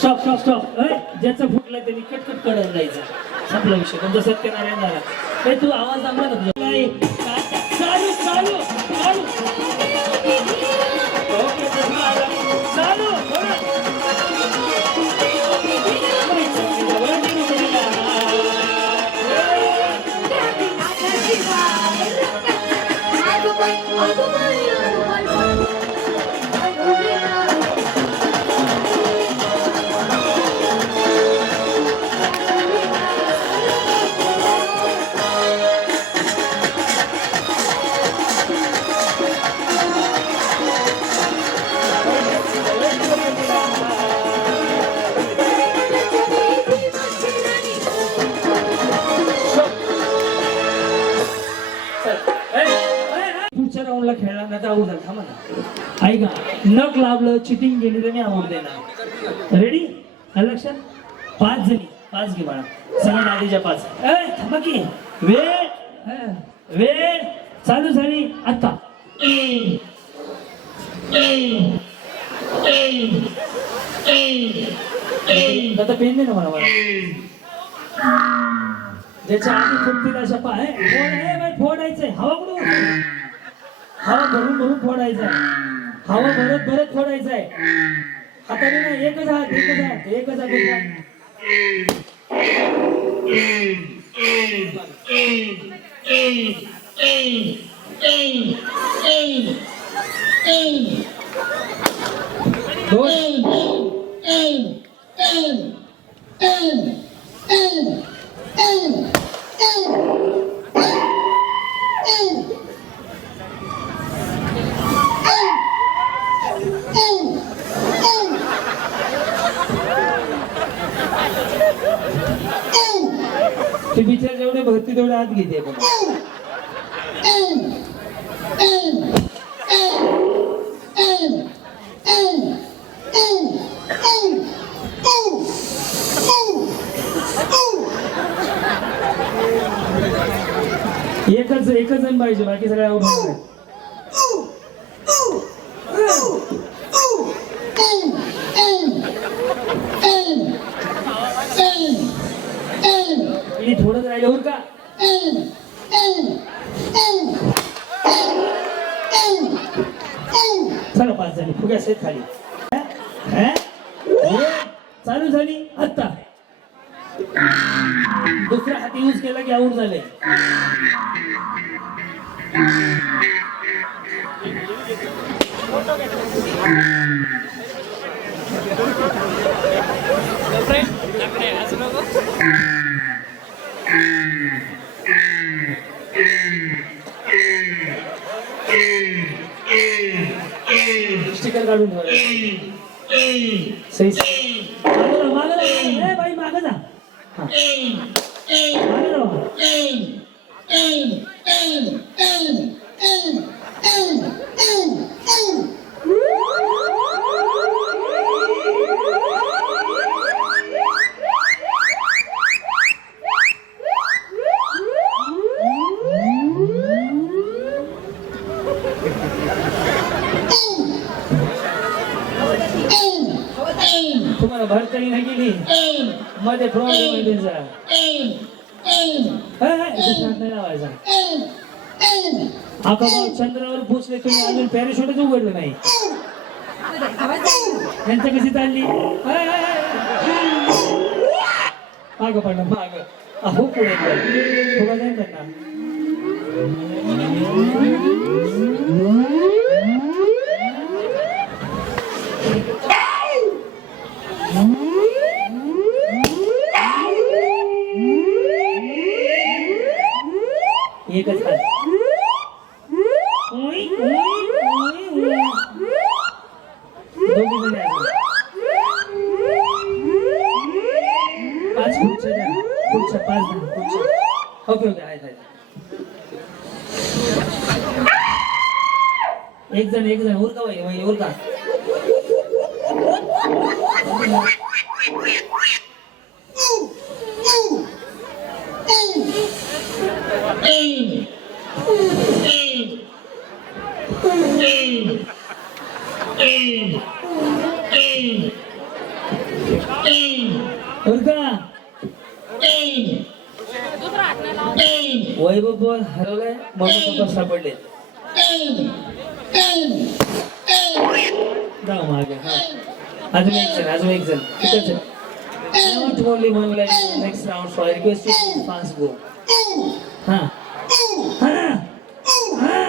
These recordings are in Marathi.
stop, stop, stop. ज्याचा फुटला त्यांनी कटकट कडत जायचं. संपला विषय. जसं सत्यनारायण झाला. ए, तू आवाज दाबला नक चिटिंग गेली तर मी आवड देणार रेडी लक्षात? पाच जणी. पाच घे बाळा. सगळ्यात आधीच्या पाच. ए थांबा की. वेळ. वेळ. चालू झाली. आता आता पेन दे ना मला ज्याच्या आधी फुटतील अशा पाय फोड फोडायचंय. हवा कुठं? हवा भरून भरून फोडायचंय. हवा भरत भरत फोडायचंय हाताने ना एकच हात एकच हात एकच हात एकच हात. दोन. बिचार जेवढे तेवढे आत घेते एकच एकच जण पाहिजे बाकी सगळ्या आऊट होणार आहेत. मी थोडंच राहिलं का? चला पाच झाली. फुग्या सेट खाली. चालू झाली. आत्ता. दुसऱ्या हाती यूज केला की आऊट झाले स्टिकर Seis. तुम्हाला भरताही नाही गेली मध्ये प्रॉब्लेम आहे त्याचा नाही लावायचा भाऊ चंद्रावर पोचले तुम्ही अजून पॅराशूटच उघडलं नाही. त्यांचं कशी चालली. मागं पडलं माग. अहो पुढे नाही करणार एक जण एक जण उरका बाई बाई उरका. उरका. वैभव बॉल हरवलाय म्हणून सापडले जाऊ मागे हा अजून एक जण अजून एक जण तिथंच आहे Not only one like next round, so I request you to fast go. हा हा हा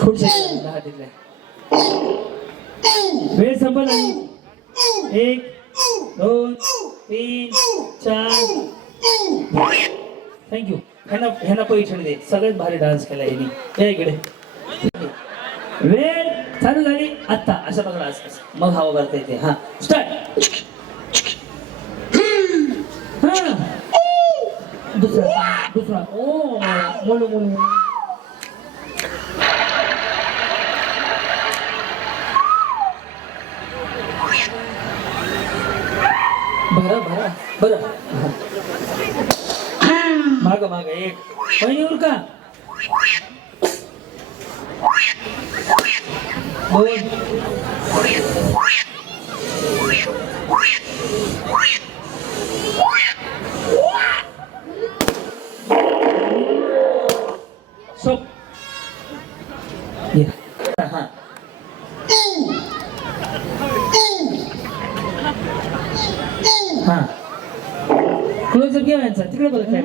खुर्च्या दहा तिथल्या वेळ संपत आहे एक दोन तीन चार थँक्यू ह्यांना ह्यांना पैठणी दे सगळ्यात भारी डान्स केला यांनी. या इकडे. वेळ चालू झाली. आत्ता अशा बघा आज मग हवा भरता येते. हा. स्टार्ट दुसरा दुसरा. ओ मोलो मोलो बरं बरं. बरं. माग माग एक पहिली उरका दोन सोप या हा हा क्लोजअप घ्या यांचा तिकडे बघा काय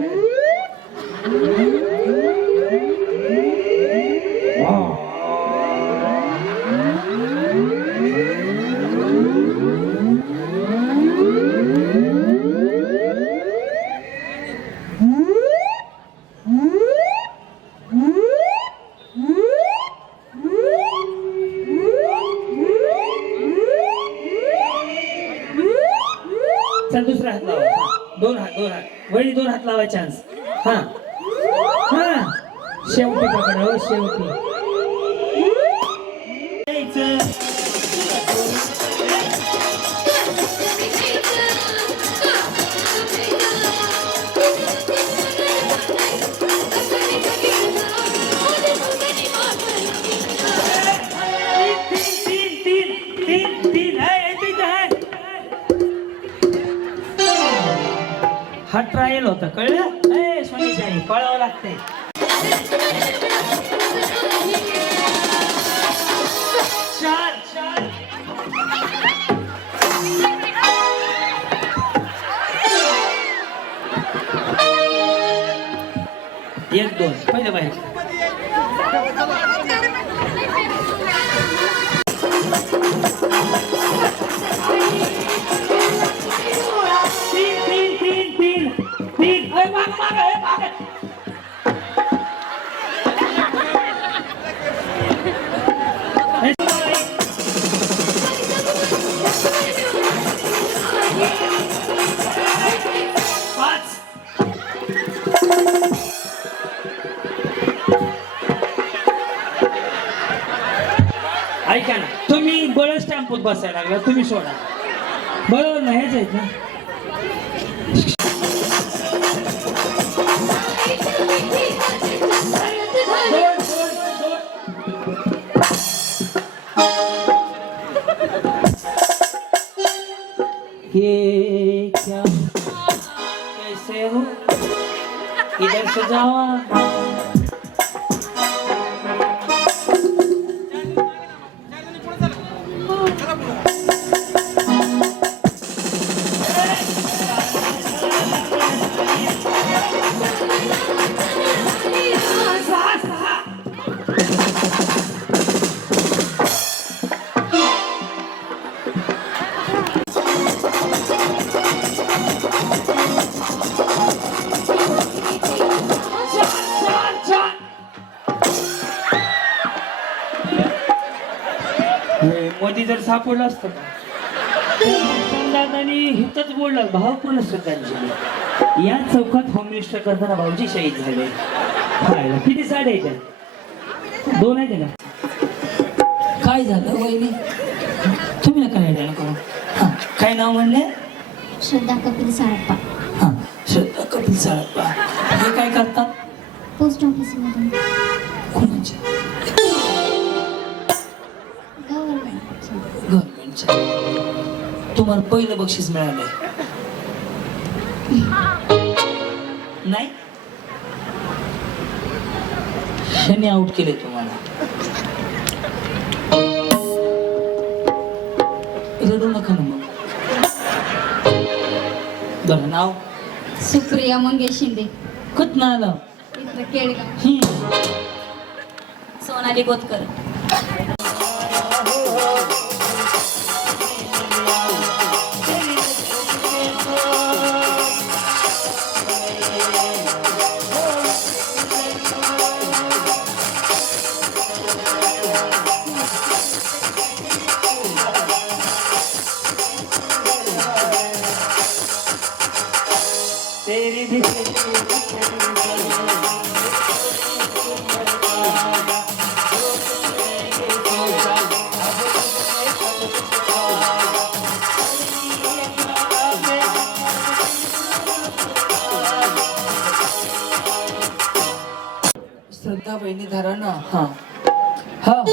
चल दुसरा हात लावा हा. दोन हात दोन हात वळी दोन हात लावा चान्स हा हा शेवटी शेवटी. आहे हा ट्रायल होता कळलं? ए सोनीची आई पळावं लागतंय. बळच बसायला लागला तुम्ही सोडा. बरोबर ना हेच आहेत ना. ये क्या? कैसे हो? इधर से जावा सापडलं असतं. दादानी हितच बोललं. भावपूर्ण श्रद्धांजली या चौकात होम मिनिस्टर करताना भाऊजी शहीद झाले. किती साड्या आहेत दोन आहेत ना? काय झालं वहिनी? तुम्ही नका नाही द्यायला करू. हा काय नाव म्हणले? श्रद्धा कपिल साळप्पा. हा श्रद्धा कपिल साळप्पा. हे काय करतात? पोस्ट ऑफिसमधून कोणाचे तुम्हाला पहिलं बक्षीस मिळालंय. नाही? ह्याने आउट केले तुम्हाला. रडू नका ना मग. बरं नाव? सुप्रिया मंगेश शिंदे. कत ना आलं? इथं केळगाव. हम्म. सोनाली गोतकर. श्रद्धा बहिणी धरा ना? हा. हा.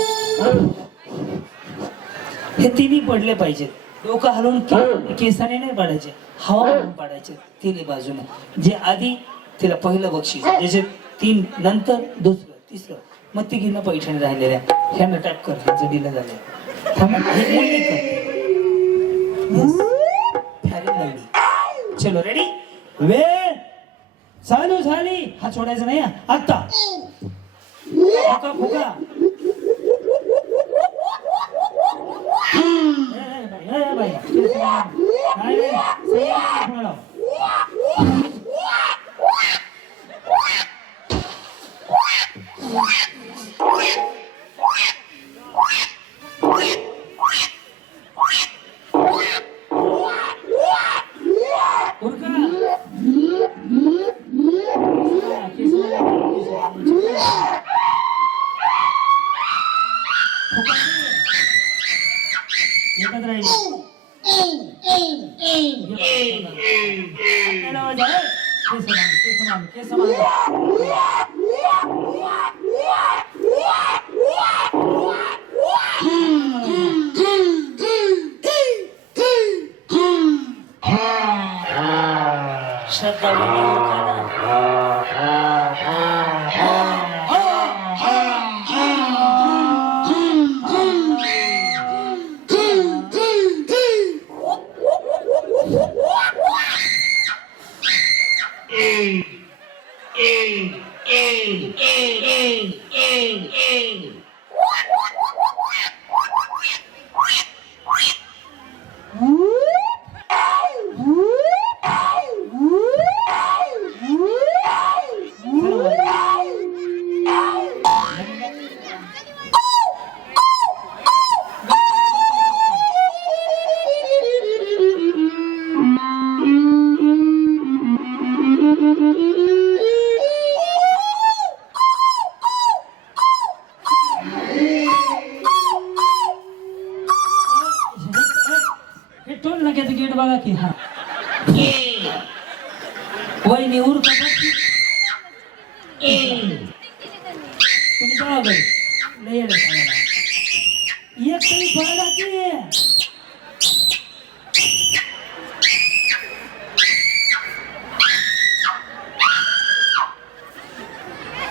हे तिन्ही पडले पाहिजेत. डोकं हलवून के- केसाने नाही पाडायचे हवा हलवून पाडायचे तिन्ही बाजूने. जे आधी तिला पहिलं बक्षीस ज्याचे तीन नंतर दुसरं तिसरं मग तिघींना पैठणी राहिलेल्या. ह्यांना टॅप कर ह्यांचं दिलं झालं थांबा, हे मुलगी करते. Yes. Fair and lovely. चलो रेडी वेळ! चालू झाली. हा सोडायचा नाही हा. आत्ता. फुका फुका. ए, बाई, केस माग, केस माग, केस माग. श्रद्धा बहिणी ओळखा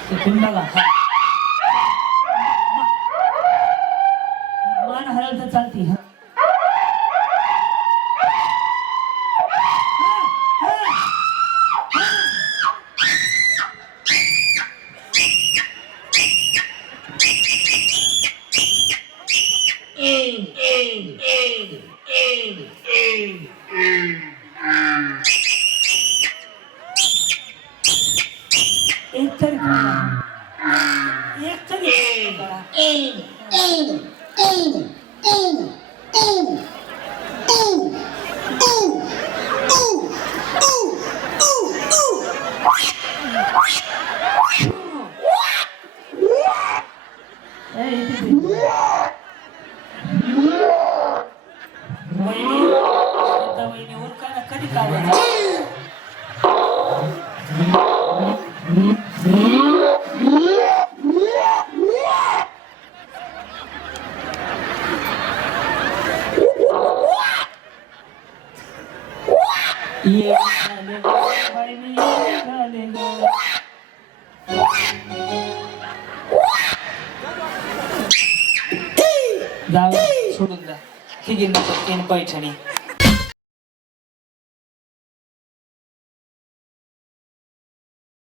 ते मान हलल तर चालती हा. एक तरी करा. एक तरी